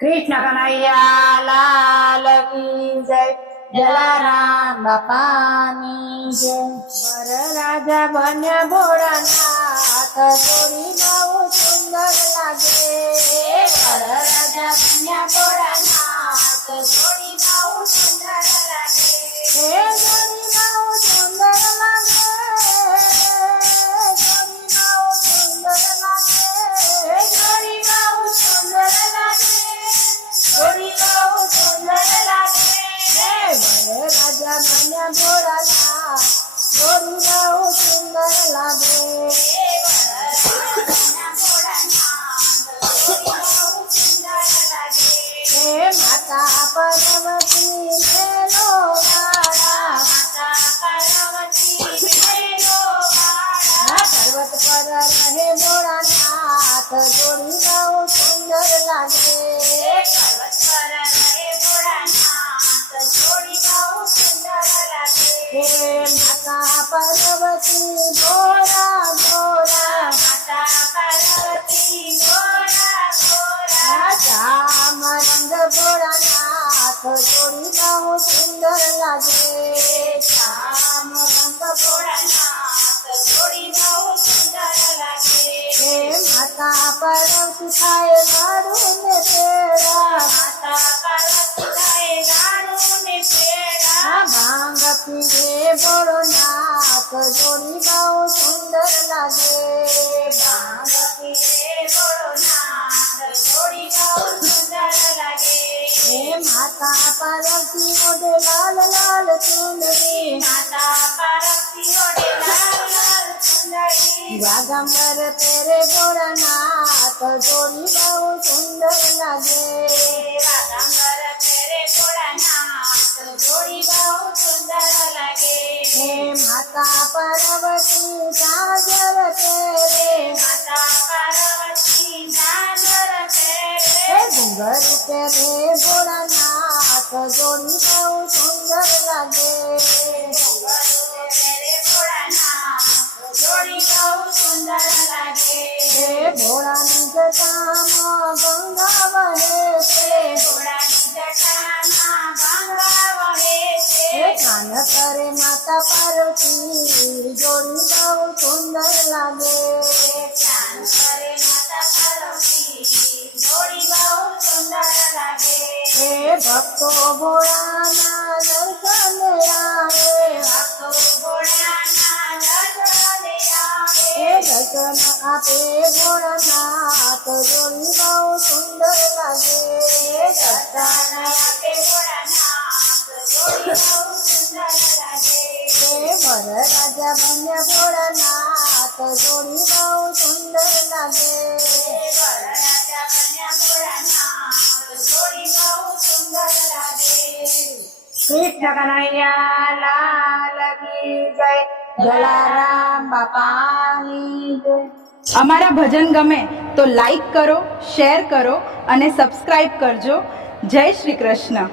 કૃષ્ણ કનૈયા લાલ કી જય, જલારામ બાપાની જય। વરરાજા બન્યા ભોળાનાથ, જોડી બહુ સુંદર લાગે। વરરાજા બન્યા ભોળાનાથ, જોડી બહુ સુંદર લાગે। હે જોડી બહુ સુંદર લાગે, જોડી બહુ સુંદર લાગે, જોડી બહુ સુંદર લાગે, જોડી બહુ સુંદર લાગે। હે વરરાજા બન્યા ભોળાનાથ, જોડી બહુ સુંદર લાગે। હે માતા પાર્વતી મેલો વાળા, માતા પાર્વતી મેલો વાળા, પર્વત પર રહે ભોળાનાથ, જોડી બહુ સુંદર લાગે। પર્વત પર રહે ભોળાનાથ, જોડી બહુ સુંદર લાગે। હે માતા પાર્વતી ભોળા ભોળા, માતા પાર્વતી ભોળા ભોળા, શ્યામ રંગ ભોળાનાથ, જોડી બહુ સુંદર લાગે। શ્યામ રંગ ભોળાનાથ, જોડી બહુ સુંદર લાગે। હે માતા પાર્વતી ખાય લાડુ ને પેડા, માતા પાર્વતી ખાય લાડુ ને પેડા, ભાંગ પીવે ભોળાનાથ, જોડી બહુ સુંદર લાગે। ભાંગ પીવે ભોળાનાથ, જોડી બહુ સુંદર લાગે। હે માતા પાર્વતી ઓઢે લાલ લાલ ચુંદડી, માતા પાર્વતી ઓઢે લાલ લાલ ચુંદડી, વાઘંબર પહેરે ભોળાનાથ, જોડી બહુ સુંદર લાગે। વાઘંબર પહેરે ભોળાનાથ, જોડી બહુ સુંદર લાગે। હે માતા પાર્વતી ઝાંઝર પહેરે, માતા પાર્વતી ઝાંઝર પહેરે, ઘૂંઘરું પહેરે ભોળાનાથ, જોડી બહુ સુંદર લાગે। ઘૂંઘરું પહેરે ભોળાનાથ, જોડી બહુ સુંદર લાગે। હે ભોળાની જટામાં ગંગા વહે છે, ભોળાની જટામાં ગંગા વહે છે, કાન કરે માતા પાર્વતી, જોડી બહુ સુંદર લાગે। કાન કરે માતા પાર્વતી, જોડી બહુ સુંદર લાગે। હે ભક્તો ભોળાના દર્શન આવે, ભક્તો ભોળાના દર્શન આવે, હે દર્શન આપે ભોળાનાથ, જોડી બહુ સુંદર લાગે। દર્શન આપે ભોળાનાથ, જોડી બહુ સુંદર લાગે। હે વરરાજા બન્યા ભોળાનાથ, જોડી બહુ સુંદર લાગે। વરરાજા બન્યા ભોળાનાથ, જોડી બહુ સુંદર લાગે। કૃષ્ણ કનૈયા લાલ કી જય, જલારામ બાપાની જય। અમારા ભજન ગમે તો લાઈક કરો, શેર કરો અને સબસ્ક્રાઇબ કરજો। જય શ્રી કૃષ્ણ।